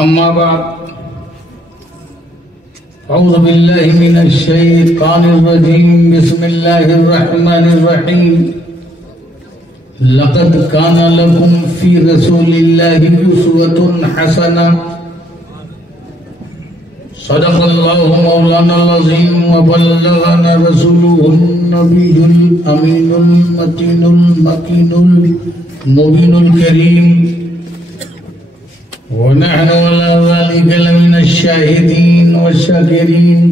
अम्मा बाद औज़ु बिल्लाहि मिनश शैतानिर रजीम बिस्मिल्लाहिर रहमानिर रहीम लक़द काना लकुम फी रसूलिल्लाहि उस्वतुन हसना सदक़ल्लाहु मौलानाल अज़ीम व बल्लगना रसूलुहुन नबियुल अमीनुल मतीनुल मकीनुल मुबीनुल करीम वनहनु अला ज़ालिका लमिनश शाहिदीन वश्शाकिरीन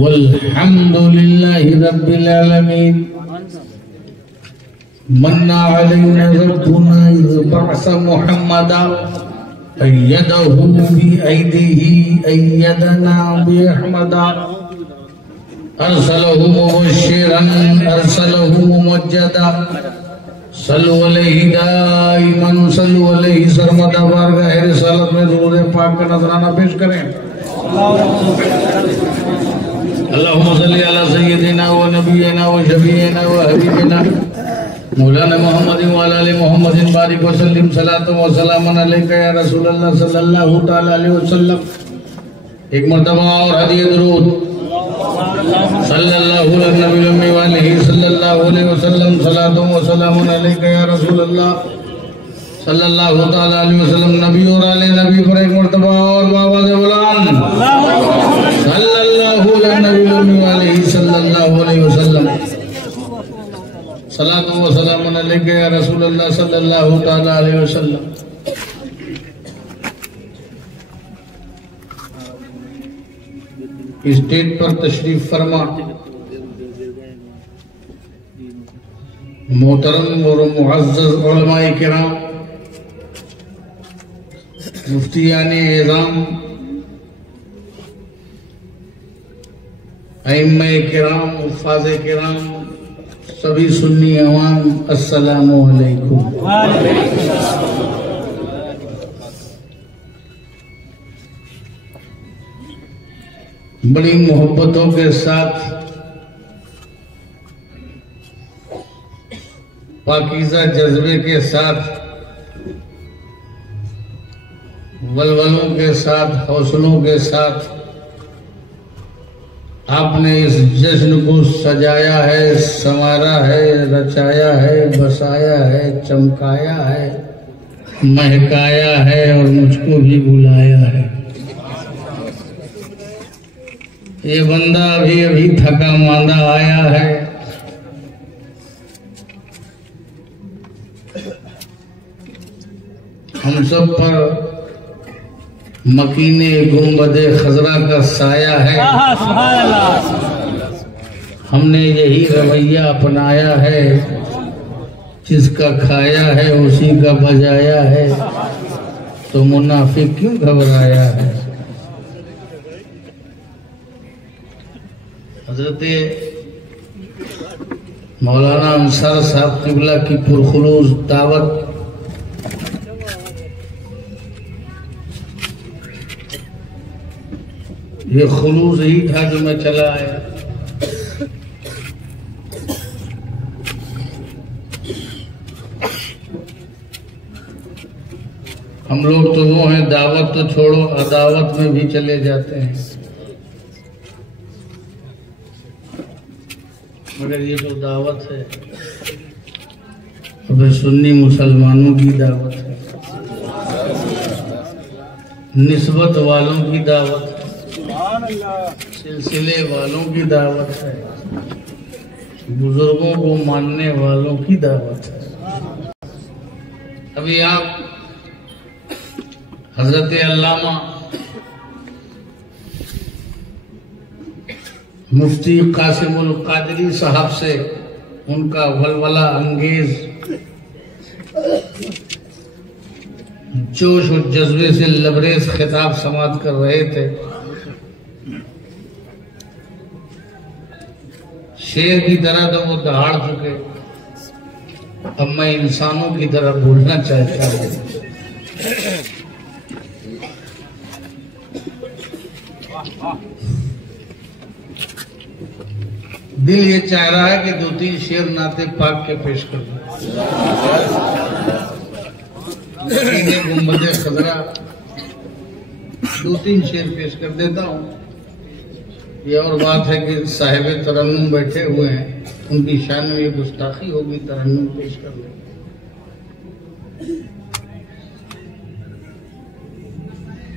वल्हम्दुलिल्लाहि रब्बिल आलमीन मन्ना अलैना रब्बुना इज़ बअस मुहम्मदा अय्यदहु बिअयदिही अय्यदना बिअहमदा अरसलहु मुबश्शिरन अरसलहु मुमज्जदा सल्लु अलैहि दाइमन सल्लु अलैहि सरमदा बारगाह रिसालत में दुरूद पाक का नजराना पेश करें। अल्लाहुम्मा सल्ली अला सय्यिदिना व नबियिना व शफीइना व हबीबिना मौलाना मुहम्मद व अला आलि मुहम्मदिन बारिक व सल्लिम सलातु व सलामन अलैका या रसूलल्लाह सल्लल्लाहु तआला अलैहि वसल्लम। एक मर्तबा और हदीय दुरूद सल्लल्लाहु अलैहि वसल्लम सलातु व सलामुन अलैका या रसूलल्लाह सल्लल्लाहु तआला अलैहि वसल्लम। नबी और आले नबी पर एक मर्तबा और बाबा से बुलान सल्लल्लाहु अलैहि वसल्लम सलातु व सलामुन अलैका या रसूलल्लाह सल्लल्लाहु तआला अलैहि वसल्लम। स्टेज पर तशरीफ फरमा मोहतरम और मुअज़्ज़ज़ उलमाए किराम, मुफ्तियाने एज़ाम, अइम्माए किराम, उफ़ाज़े किराम, सभी सुन्नी अवाम, अस्सलामु अलैकुम। बड़ी मोहब्बतों के साथ पाकीज़ा जज्बे के साथ वलवलों के साथ हौसलों के साथ आपने इस जश्न को सजाया है, संवारा है, रचाया है, बसाया है, चमकाया है, महकाया है और मुझको भी बुलाया है। ये बंदा अभी अभी थका मांदा आया है, हम सब पर मकीने गुंबदे खजरा का साया है। हमने यही रवैया अपनाया है, जिसका खाया है उसी का बजाया है, तो मुनाफिक क्यों घबराया है। हजरत मौलाना अंसार साहब किबला की पुरखुलूस दावत ये खुलूस ही था जो मैं चला आया। हम लोग तो वो हैं, दावत तो छोड़ो अदावत में भी चले जाते हैं, मगर ये जो दावत है अब सुन्नी मुसलमानों की दावत है, निस्बत वालों की दावत है, सिलसिले वालों की दावत है, बुजुर्गों को मानने वालों की दावत है। अभी आप हजरत अल्लामा मुफ्ती कासिमुल कादरी साहब से उनका वलवला अंगेज जोश और जज्बे से लबरेज खिताब समाप्त कर रहे थे। शेर की तरह तो वो दहाड़ चुके, अब मैं इंसानों की तरह बोलना चाहता हूँ। दिल ये चाह रहा है कि 2-3 शेर नाते पाक के पेश कर दूं, मदीने गुंबद खजरा 2-3 शेर पेश कर देता हूँ। ये और बात है कि साहिब तरन्नुम बैठे हुए हैं, उनकी शान में ये गुस्ताखी होगी तरन्नुम पेश करने।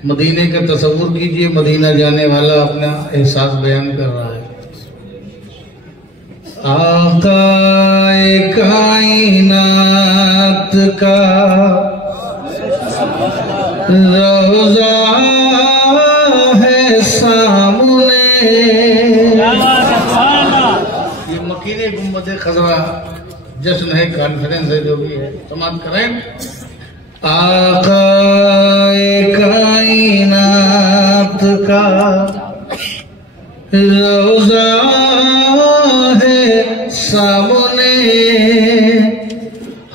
मदीने का तस्वुर कीजिए, मदीना जाने वाला अपना एहसास बयान कर रहा है। आक़ाए कायनात का रोज़ा है सामने। ये मकीने गुंबद खजरा जश्न है, कॉन्फ्रेंस है, जो भी है समाप्त करें। आक़ाए कायनात का रोज़ा है सामने,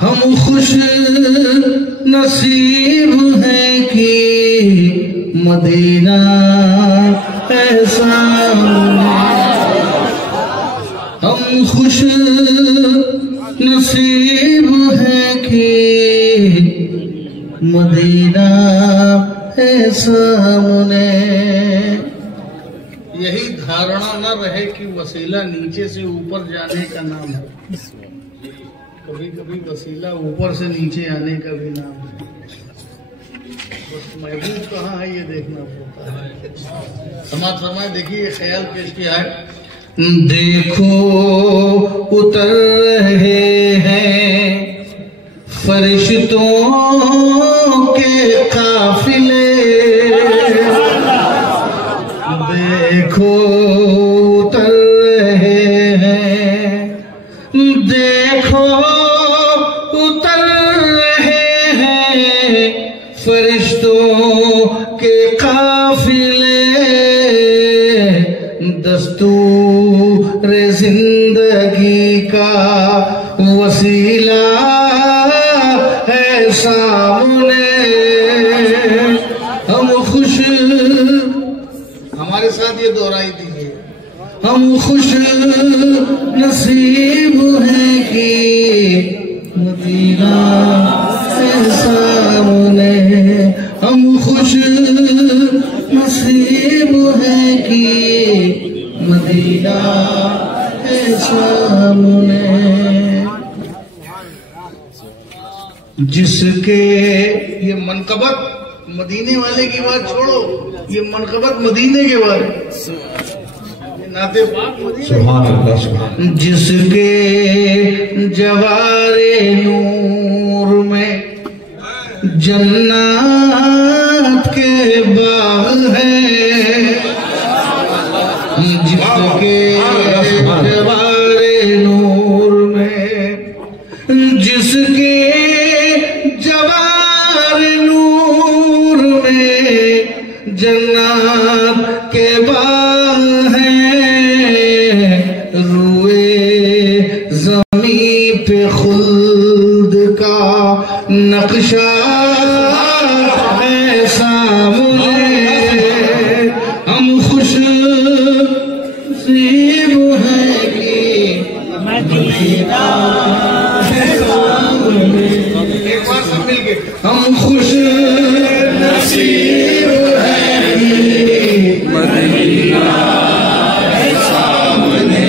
हम खुश नसीब हैं कि मदीना है सामने। हम खुश नसीब हैं कि मदीना है सामने। यही धारणा न रहे कि वसीला नीचे से ऊपर जाने का नाम है। कभी कभी वसीला ऊपर से नीचे आने का भी नाम है। बस महबूब कहाँ है ये देखना पड़ता है। समाज फरमाए, देखिए ये ख्याल पेश किया है। देखो उतर रहे हैं फरिश्तों के काफिले, देखो उतर रहे हैं, देखो उतर रहे हैं फरिश्तों के काफिले। दस्तूर जिंदगी का वसीला है सामने। हम खुश, हमारे साथ ये दोहराई दीजिए, हम खुश नसीब हैं कि मदीना है सामने। हम खुश नसीब हैं कि मदीना है सामने। जिसके ये मनकबत, मदीने वाले की बात छोड़ो, ये मनकबत मदीने के बारे, नाते पाक मदीने। जिसके जवारे नूर में जन्नत के बाग हैं, जिसके जवारे नूर में, जिसके जवारे नूर में जन्नत के बाग हैं। रुए ज़मीं पे खुल्द का नक्शा है सामने। हम खुश नसीब हैं कि मदीना है सामने। एक बार सब मिलके, हम खुश नसीब हैं कि मदीना है सामने।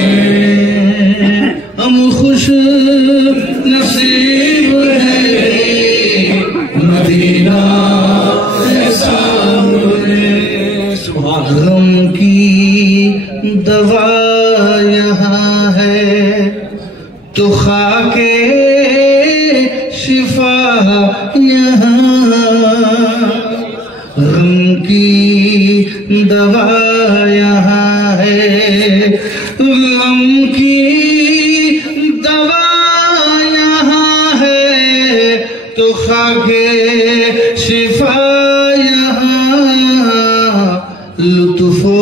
हम खुश नसीब हैं कि मदीना है सामने। गम की दवा यहाँ है तो खाके शिफा यहाँ। गम की दवा यहाँ है, गम की दवा यहाँ है तो खाके शिफा यहाँ। लुत्फो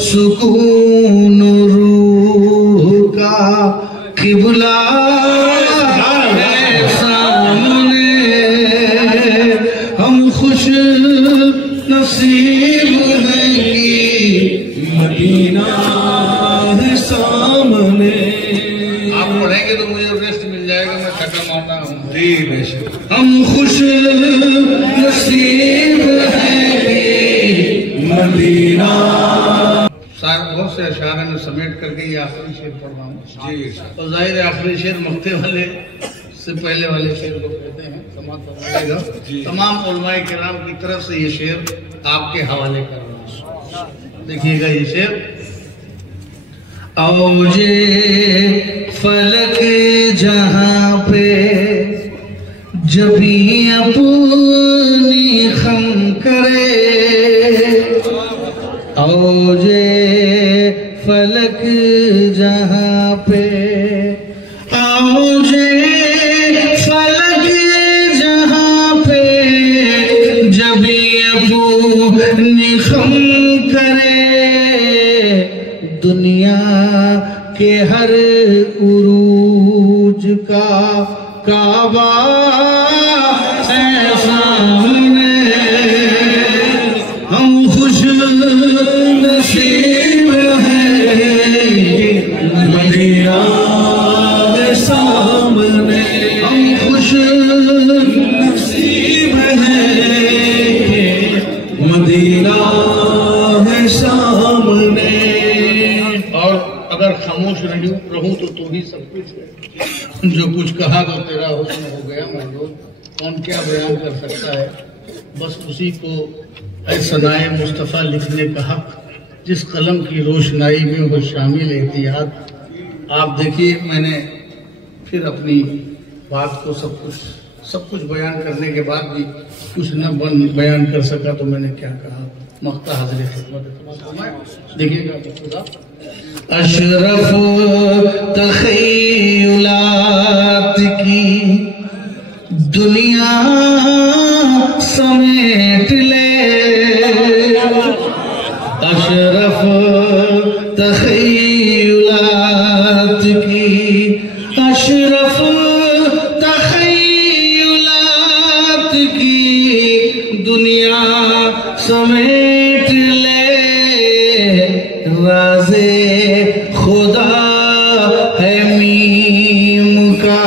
सुकून रूह का किबला है सामने। हम खुश नसीब हैं कि मदीना है सामने। आप पढ़ेंगे तो मुझे रेस्ट मिल जाएगा, मैं थका मारना हूँ। जी बेशक। हम खुश नसीब हैं मदीना। बहुत से अशार में समेट करके ये आखिरी शेर पढ़ रहा हूँ जी। और जाहिर है आखिरी शेर मक्ते वाले से पहले वाले शेर को कहते हैं। तमाम उलमाए किराम की तरफ से ये शेर आपके हवाले कर रहा हूँ। देखिएगा ये शेर। औजे फलक जहाँ पे जबी अपनी खम करे, औजे फलक जहाँ पे, औजे फलक जहाँ पे जबी अपनी खम करे, दुनिया के हर उरूज का काबा है सामने, हम खुश नसीब हैं मदीना के सामने, हम खुश नसीब हैं मदीना के सामने। और अगर खामोश रहूं तो तू ही सब कुछ है, जो कुछ कहा तो तेरा हुक्म हो गया महबूब। कौन क्या बयान कर सकता है, बस उसी को ऐ सनाए मुस्तफ़ा लिखने का हक, जिस कलम की रोशनाई में वो शामिल एहतियात। आप देखिए, मैंने फिर अपनी बात को सब कुछ बयान करने के बाद भी कुछ न बयान कर सका तो मैंने क्या कहा। मख्ता हाज़िर खिदमत देखिएगा। अशरफ तख़य्युलात की दुनिया समेट ले, अशरफ तख़य्युलात की, अशरफ तख़य्युलात की दुनिया समेट ले, राज़े खुदा है मीम का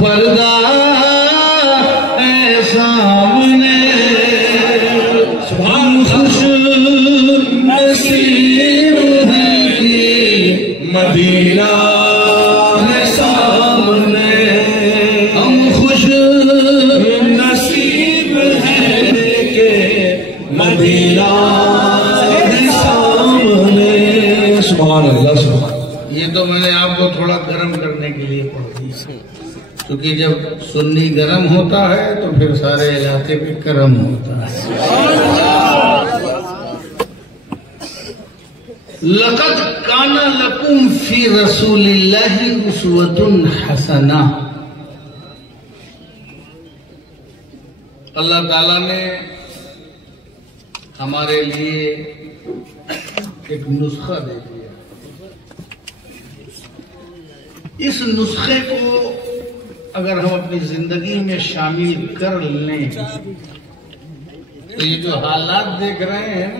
पर्दा है सामने, हम खुश नसीब हैं कि मदीना है सामने, हम खुश नसीब हैं कि मदीना है सामने। सुभान अल्लाह, सुभान। ये तो मैंने आपको थोड़ा गर्म करने के लिए पढ़ दी, क्योंकि जब सुन्नी गर्म होता है तो फिर सारे इलाके पे करम होता है। लक़द काना लकुम फी रसूलिल्लाहि उस्वतुन हसना। अल्लाह ताला ने हमारे लिए एक नुस्खा दे दिया। इस नुस्खे को अगर हम अपनी जिंदगी में शामिल कर लें तो ये जो हालात देख रहे हैं,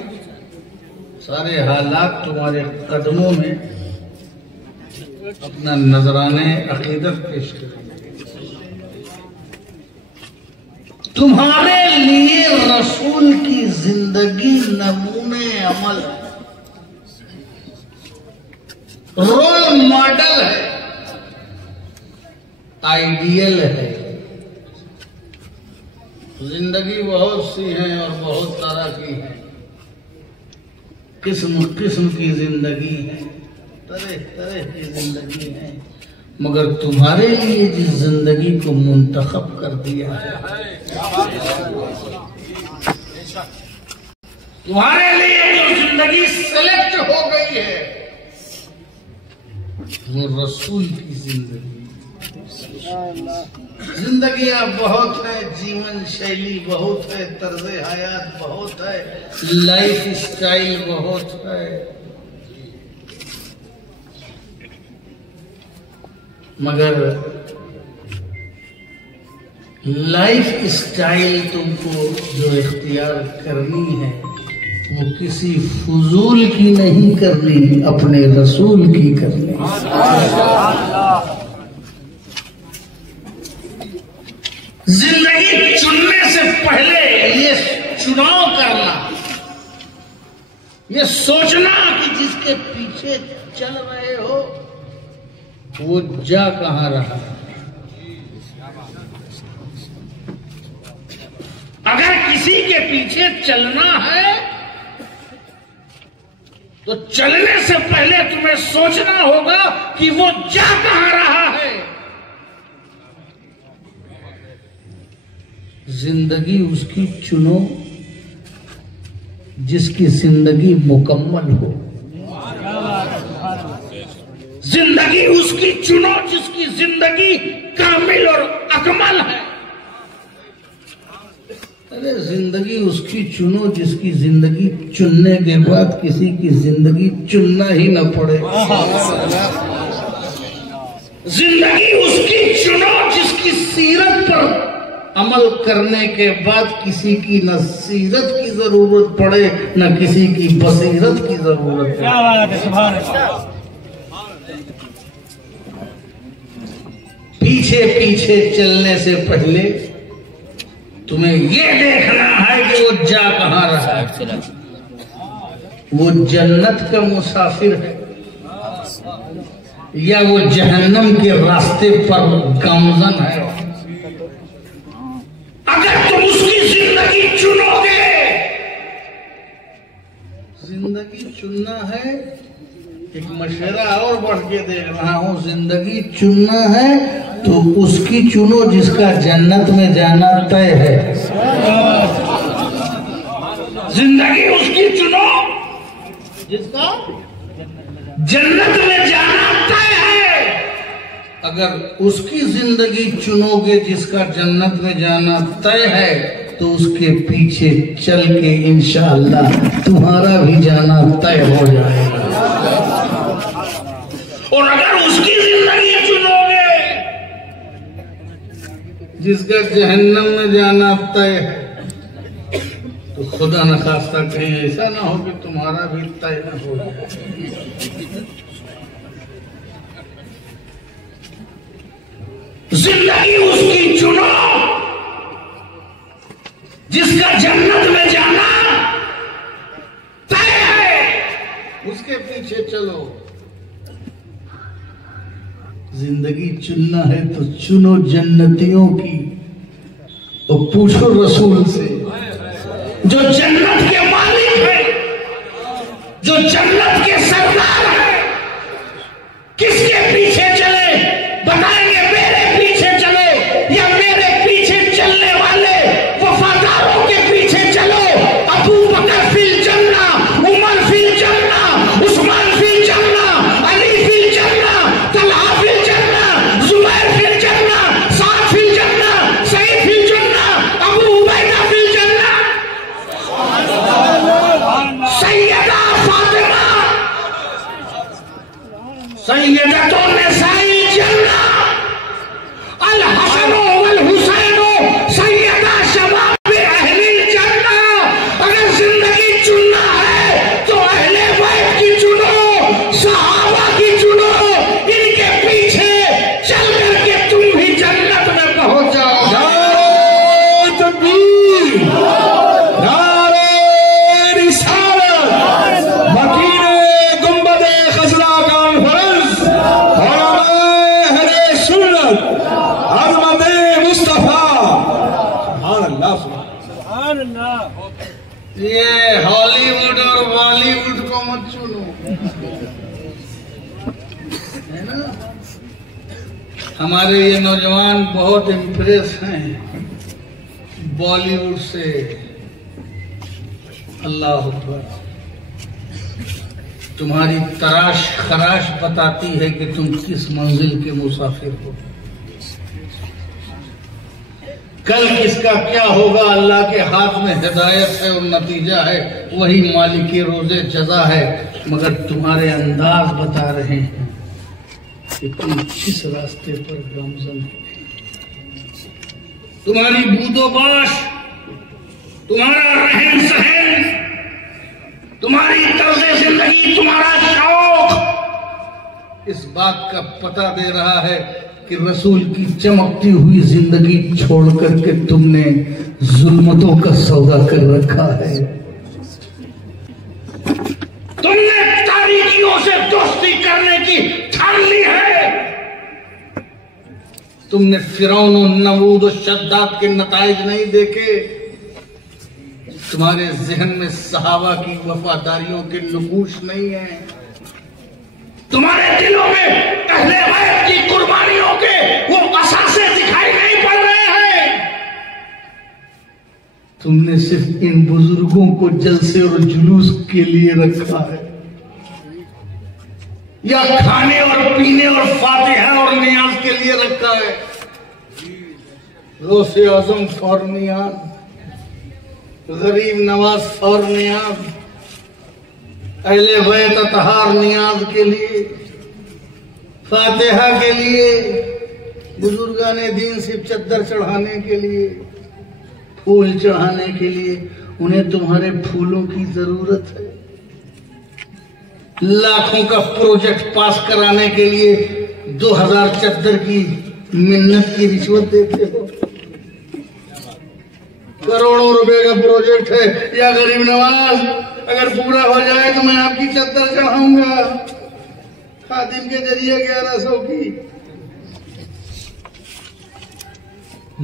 सारे हालात तुम्हारे कदमों में अपना नजराने अकीदत पेश करेंगे। तुम्हारे लिए रसूल की जिंदगी नमूने अमल, रोल मॉडल है, आइडियल है। जिंदगी बहुत सी है और बहुत तरह की है, किस्म किस्म की जिंदगी है, तरह तरह की जिंदगी है, मगर तुम्हारे लिए जिस जिंदगी को मुंतखब कर दिया है, तुम्हारे लिए जो जिंदगी सेलेक्ट हो गई है, वो रसूल की जिंदगी। जिंदगियां बहुत है, जीवन शैली बहुत है, तर्ज हयात बहुत है, लाइफ स्टाइल बहुत है, मगर लाइफ स्टाइल तुमको जो इख्तियार करनी है वो किसी फजूल की नहीं करनी, अपने रसूल की करनी। जिंदगी चुनने से पहले ये चुनाव करना, ये सोचना कि जिसके पीछे चल रहे हो वो जा कहां रहा है। अगर किसी के पीछे चलना है तो चलने से पहले तुम्हें सोचना होगा कि वो जा कहां रहा है। जिंदगी उसकी चुनो जिसकी जिंदगी मुकम्मल हो। जिंदगी उसकी चुनो जिसकी जिंदगी कामिल और अकमल है। अरे जिंदगी उसकी चुनो जिसकी जिंदगी चुनने के बाद किसी की जिंदगी चुनना ही न पड़े। जिंदगी उसकी चुनो जिसकी सीरत पर अमल करने के बाद किसी की न सीरत की जरूरत पड़े न किसी की बसीरत की जरूरत पड़े। पीछे पीछे चलने से पहले तुम्हें ये देखना है कि वो जा कहां रहा है। वो जन्नत का मुसाफिर है या वो जहन्नम के रास्ते पर गामजन है। अगर तुम उसकी जिंदगी चुनोगे, जिंदगी चुनना है, एक मशवरा और बढ़ के दे रहा हूं, जिंदगी चुनना है तो उसकी चुनो जिसका जन्नत में जाना तय है। जिंदगी उसकी चुनो जिसका जन्नत में जाना तय है। अगर उसकी जिंदगी चुनोगे जिसका जन्नत में जाना तय है तो उसके पीछे चल के इंशाअल्लाह तुम्हारा भी जाना तय हो जाएगा। और अगर उसकी जिंदगी चुनोगे जिसका जहन्नम में जाना तय है तो खुदा न खास्ता कहीं ऐसा ना हो कि तुम्हारा भी तय न हो जाए। जिंदगी उसकी चुनो जिसका जन्नत में जाना तय है, उसके पीछे चलो। जिंदगी चुनना है तो चुनो जन्नतियों की और पूछो रसूल से जो जन्नत के मालिक है, जो जन्नत के सरदार है। किसके पीछे चले? बताएंगे मेरे पीछे चलो या मेरे पीछे चलने वाले वफादारों के पीछे चलो। अबू बकर फिल जन्ना, उमर फिल जन्ना, उस्मान फिल जन्ना, अली फिल जन्ना, तलहा फिल जन्ना, जुबैर फिल जन्ना, साद फिल जन्ना, सईद फिल जन्ना, अबू उबैदा फिल जन्ना, सैयदा फातिमा, सैयदतुन निसाई जन्ना, अल हसन वल हुसैन सैयदा शबाब अहलिल जन्ना। अगर जिंदगी चुनना है तो अहले बैत की चुनो, सहाबा की चुनो। इनके पीछे चल करके तुम भी जन्नत में पहुंच जाओ। नारे तकबीर, नारे रिसालत, मकीने गुंबदे खजरा कॉन्फ्रेंस, हरे सुन्नत, अज़मत मुस्तफा। सुभान अल्लाह। ये हॉलीवुड और बॉलीवुड को मत चुनो, है ना। हमारे ये नौजवान बहुत इम्प्रेस हैं बॉलीवुड से। अल्लाह अकबर। तुम्हारी तराश खराश बताती है कि तुम किस मंजिल के मुसाफिर हो। कल किसका क्या होगा अल्लाह के हाथ में हिदायत है और नतीजा है, वही मालिक रोज़े जज़ा है। मगर तुम्हारे अंदाज बता रहे हैं कि तुम किस रास्ते पर गामज़न हो। तुम्हारी बूदोबाश, तुम्हारा रहन सहन, तुम्हारी तर्ज़े जिंदगी, तुम्हारा शौक इस बात का पता दे रहा है कि रसूल की चमकती हुई जिंदगी छोड़ करके तुमने जुल्मतों का सौदा कर रखा है। तुमने तारीकियों से दोस्ती करने की ठान ली है। तुमने फिरौन और नमरूद और शद्दाद के नताइज नहीं देखे। तुम्हारे जहन में सहाबा की वफादारियों के नुकूश नहीं है। तुम्हारे दिलों में अहले बैत की कुर्बानियों के वो असासे दिखाई नहीं पड़ रहे हैं। तुमने सिर्फ इन बुजुर्गों को जलसे और जुलूस के लिए रखा है, या खाने और पीने और फातिहा और नियाज के लिए रखा है। गौसे आजम फौर नियाज, गरीब नवाज फौर नियाज, अहले बैत अतहार नियाज के लिए, फातिहा के लिए, बुजुर्गाने दीन सिर्फ चद्दर चढ़ाने के लिए, फूल चढ़ाने के लिए। उन्हें तुम्हारे फूलों की जरूरत है। लाखों का प्रोजेक्ट पास कराने के लिए 2000 चद्दर की मिन्नत की रिश्वत देते हो। करोड़ों रुपए का प्रोजेक्ट है, या गरीब नवाज अगर पूरा हो जाए तो मैं आपकी चद्दर चढ़ाऊंगा खादिम के जरिए 1100 की।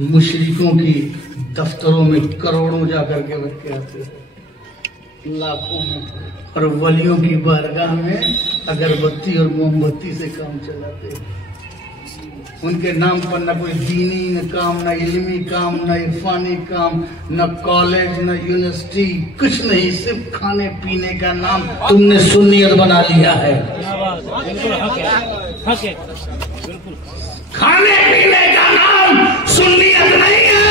मुशरिकों की दफ्तरों में करोड़ों जाकर के रख के आते हैं, लाखों में, और वलियों की बारगाह में अगरबत्ती और मोमबत्ती से काम चलाते हैं। उनके नाम पर न कोई दीनी न काम, न इल्मी काम, न इरफानी काम, न कॉलेज, न यूनिवर्सिटी, कुछ नहीं, सिर्फ खाने पीने का नाम तुमने सुन्नियत बना लिया है। खाने पीने का नाम सुन्नियत नहीं है।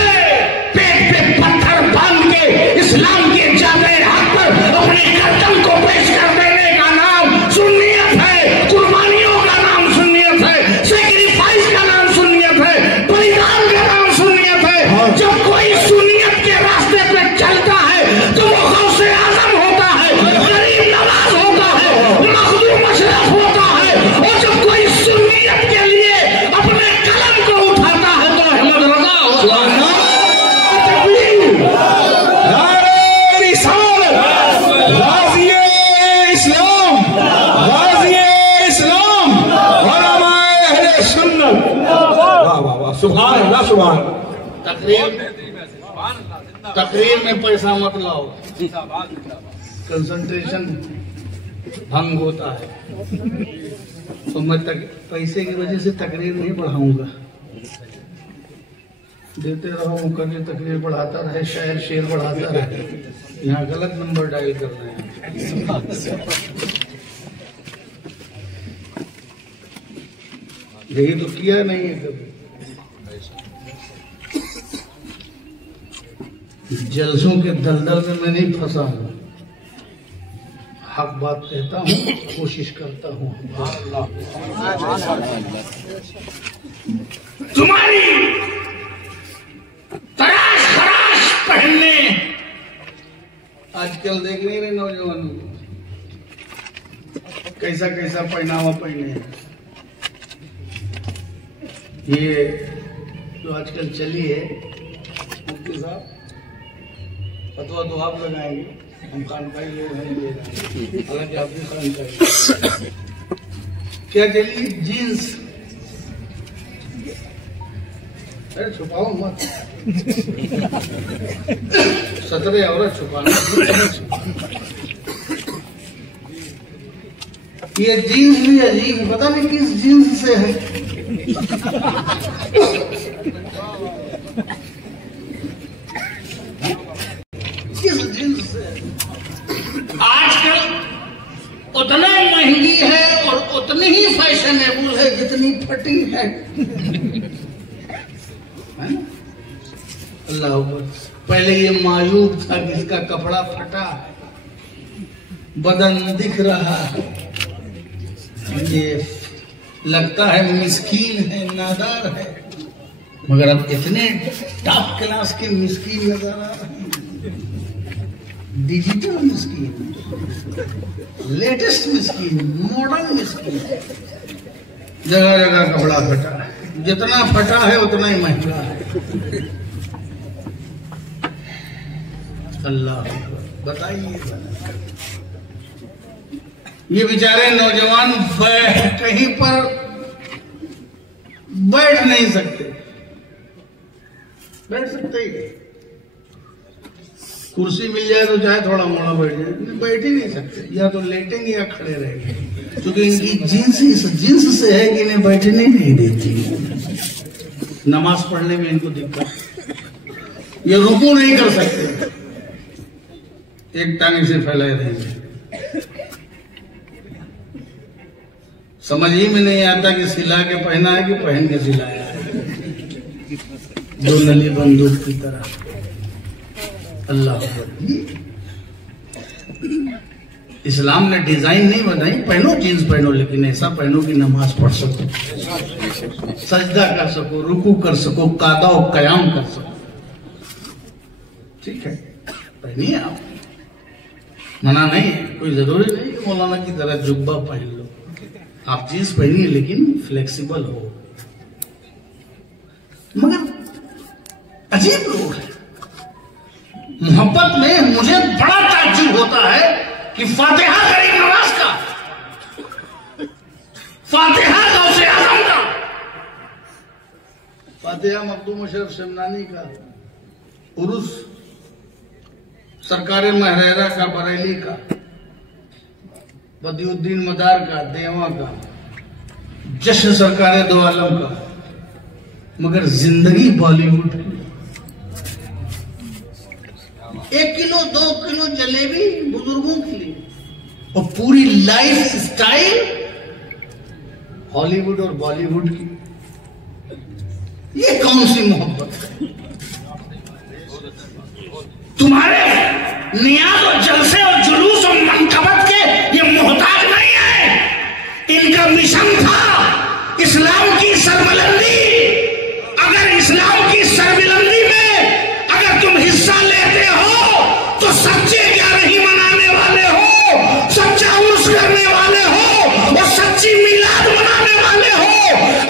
पेट पे पत्थर बांध के इस्लाम के जाते हक पर अपने गर्दन को पेश कर देने का नाम सुन्नियत है। कुर्बानियों का नाम सुन्नियत है। सेक्रीफाइस का नाम सुन्नियत है। बलिदान का नाम सुन्नियत है। जब कोई सुन्नियत के रास्ते पे चलता है तो वो गौसे आजम होता है, गरीब नवाज होता है, मखदूम अशरफ होता है। और जब कोई सुन्नियत के लिए अपने कलम को उठाता है तो अहमद रजा होता है। सुभान अल्लाह, सुभान। तकरीर में पैसा मत लाओ, कंसंट्रेशन भंग होता है। तो मैं पैसे की वजह से तकरीर नहीं बढ़ाऊंगा। देते रहो, मुकर्री तकरीर बढ़ाता रहे, शायर शेर बढ़ाता रहे। यहाँ गलत नंबर डायल कर रहे हैं। यही तो किया नहीं है कभी। जलसों के दलदल में मैं नहीं फंसा हूं, हक बात कहता हूं, कोशिश करता हूं। तुम्हारी तराश खराश पहनने आजकल देख नहीं रहे नौजवानों को कैसा कैसा पहनावा पहने हैं। ये जो आजकल चली है, मुफ्ती साहब फतवा तो आप लगाएंगे, हम खानकाई लोग हैं, हालांकि आप भी खानकाई। क्या चली? जीन्स। अरे छुपाओ मत, 17 औरत छुपाना। ये जीन्स भी अजीब, पता नहीं किस जीन्स से है। किस जीन्स से? आजकल उतना महंगी है और उतनी ही फैशनेबल है जितनी फटी है। अल्लाह अकबर। पहले ये मायूब था कि इसका कपड़ा फटा, बदन दिख रहा है, ये लगता है मिस्कीन है, नादार है, मगर अब इतने टॉप क्लास के मिस्कीन नजर आ रहे हैं। डिजिटल मिस्कीन, लेटेस्ट मिस्कीन, मॉडर्न मिस्कीन, जगह जगह कपड़ा फटा है। जितना फटा है उतना ही महंगा है। अल्लाह बताइए, ये बेचारे नौजवान कहीं पर बैठ नहीं सकते, बैठ सकते ही कुर्सी मिल जाए तो चाहे थोड़ा मोड़ा बैठ जाए, बैठ ही नहीं सकते, या तो लेटेंगे या खड़े रहेंगे, क्योंकि इनकी जींस इस जींस से है कि इन्हें बैठने नहीं देती। नमाज पढ़ने में इनको दिक्कत, ये रुकू नहीं कर सकते, एक टांग से फैलाए रहेंगे। समझ ही में नहीं आता कि सिला के पहना है कि पहन के सिलाया है, दो नली बंदूक की तरह। अल्लाह, इस्लाम ने डिजाइन नहीं बनाई, पहनो जींस पहनो, लेकिन ऐसा पहनो कि नमाज पढ़ सको, सजदा कर सको, रुकू कर सको, कादा और कयाम कर सको। ठीक है, पहनिए आप, मना नहीं है, कोई जरूरी नहीं कि मौलाना की तरह जुब्बा पहन लो, आप जींस पहनिए लेकिन फ्लेक्सिबल हो। मगर अजीब लोग हैं, मोहब्बत में मुझे बड़ा ताज्जुब होता है कि फातिहा गरीब नवाज का, फातिहा गौसे आजम का, फातिहा मखदूम मुशर्रफ शमनानी का, उर्स सरकार महरेरा का, बरेली का, बदियुद्दीन मदार का, देवा का, जश्न सरकार दो आलम का, मगर जिंदगी बॉलीवुड की। 1 किलो 2 किलो जलेबी बुजुर्गों के लिए, और पूरी लाइफ स्टाइल हॉलीवुड और बॉलीवुड की। ये कौन सी मोहब्बत है? तुम्हारे नियाज और जलसे और जुलूस और मनकबत के ये मोहताज नहीं है। इनका मिशन था इस्लाम की सरबलंदी। अगर इस्लाम की सरबलंदी में अगर तुम हिस्सा लेते हो तो सच्चे 11 मनाने वाले हो, सच्चा उर्स करने वाले हो और सच्ची मिलाद मनाने वाले हो।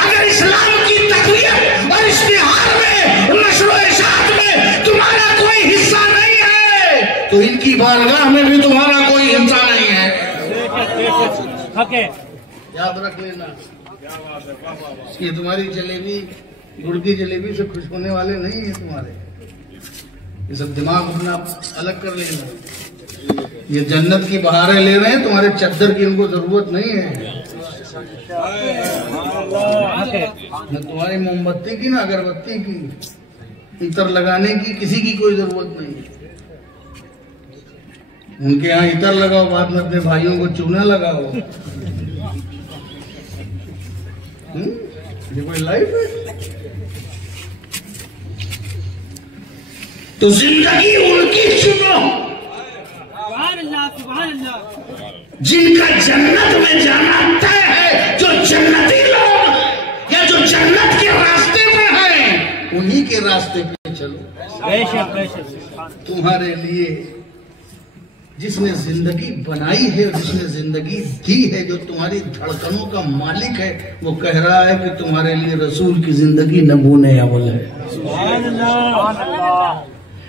अगर इस्लाम की तकरीर और इश्तिहार में, नशर इशात में तुम्हारा कोई हिस्सा नहीं है तो इनकी बारगाह में भी तुम्हारा कोई हिस्सा नहीं है। याद रख लेना, ये तुम्हारी जलेबी, गुड़ की जलेबी से खुश होने वाले नहीं है तुम्हारे। ये सब दिमाग अपना अलग कर लेना। ये जन्नत की बहारें ले रहे हैं, तुम्हारे चद्दर की उनको जरूरत नहीं है, न तुम्हारी मोमबत्ती की, ना अगरबत्ती की, इतर लगाने की किसी की कोई जरूरत नहीं है। उनके यहाँ इतर लगाओ, बाद में अपने भाइयों को चूना लगाओ। ये कोई लाइफ है? तो जिंदगी उनकी चुनो जिनका जन्नत में जाना तय है, जो जन्नती लोग या जो जन्नत के रास्ते में हैं, उन्हीं के रास्ते पे चलो। तुम्हारे लिए जिसने जिंदगी बनाई है, जिसने जिंदगी दी है, जो तुम्हारी धड़कनों का मालिक है, वो कह रहा है कि तुम्हारे लिए रसूल की जिंदगी नमूने अव्वल है।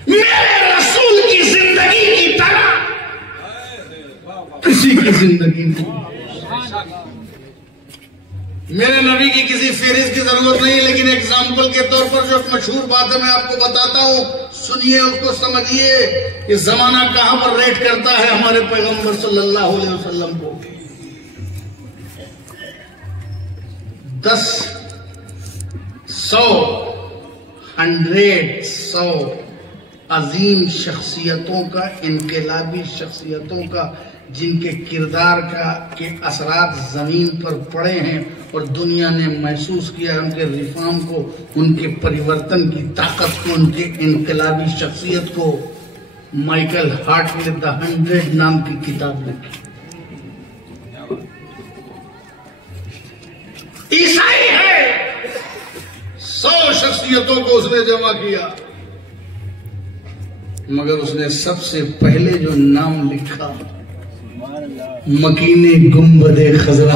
मेरे रसूल की जिंदगी की तरह किसी की जिंदगी नहीं। मेरे नबी की किसी फेरिस की जरूरत नहीं, लेकिन एग्जाम्पल के तौर पर जो मशहूर बात है मैं आपको बताता हूँ, सुनिए, उसको समझिए। ये जमाना कहां पर रेट करता है हमारे पैगंबर सल्लल्लाहु अलैहि वसल्लम को। 10, 100, 100 अजीम शख्सियतों का, इनकलाबी शख्सियतों का, जिनके किरदार के असरात जमीन पर पड़े हैं और दुनिया ने महसूस किया है, उनके रिफॉर्म को, उनके परिवर्तन की ताकत को, उनके इनकलाबी शख्सियत को। माइकल हार्ट ने द 100 नाम की किताब लिखी। ईसाई है, 100 शख्सियतों को उसने जमा किया, मगर उसने सबसे पहले जो नाम लिखा, मकीने गुंबदे खजरा।